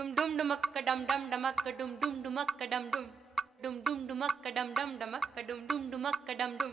Dum dum dumakka dum dum dumakka dum dum dumakka dum dum dum dum dumakka dum dum dumakka dum dum dumakka dum dum.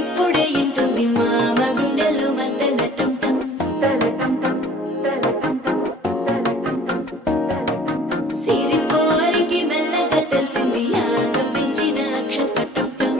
ఇప్పుడే ఇంటుంది మామ గుండెల్లో మధ్యల టం టం సిరిపోరికి మెల్లగా తెలిసింది ఆశ పెంచిన అక్షత టం టం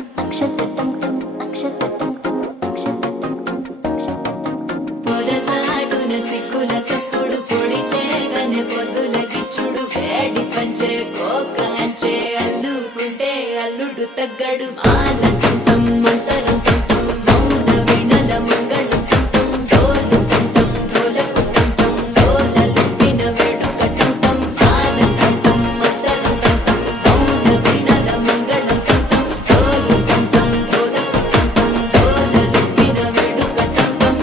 పొదసాటున సిగ్గుల సప్పుడు పొడి చేయగానే పొద్దుల గిచ్చుడు వేడి పంచే కోక అంచే అల్లుకుంటే అల్లుడు తగ్గడు మాల టం టం మంతరం టం టం మౌన వినల మంగళం టం టం డోలు టం టం డోలకు టం టం డోలలు విన వేడుక టం టం మాల టం టం మంతరం టం టం మౌన వినల మంగళం టం టం డోలు టం టం డోలకు టం టం డోలలు విన వేడుక టం టం.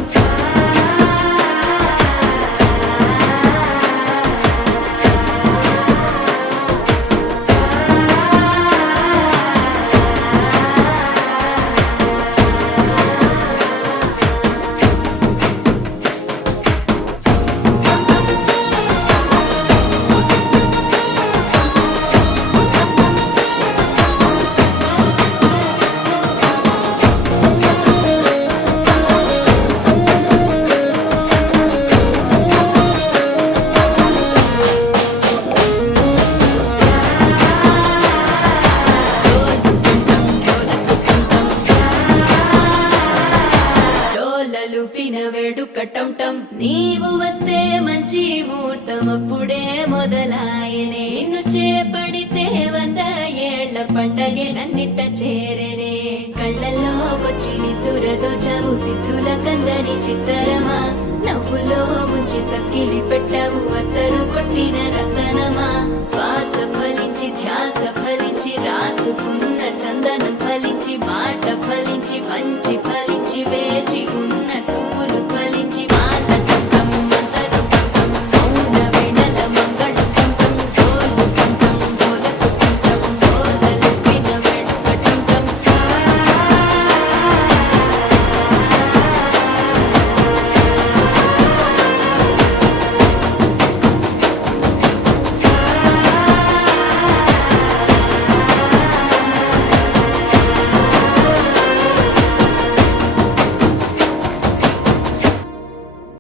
డోలలుపిన వేడుక టం టం నీవు వస్తే మంచి ముహూర్తం అప్పుడే మొదలాయనే నిన్ను చేపడితే 100 ఏళ్ల పండగే నన్నిట్ట చేరనే కళ్ళల్లో వచ్చి నిద్దురతో చావు సిద్ధుల కందని చిత్తరమా నవ్వులో ముంచి చక్కిలి పెట్టావు అత్తరు కొట్టిన రతనమా శ్వాస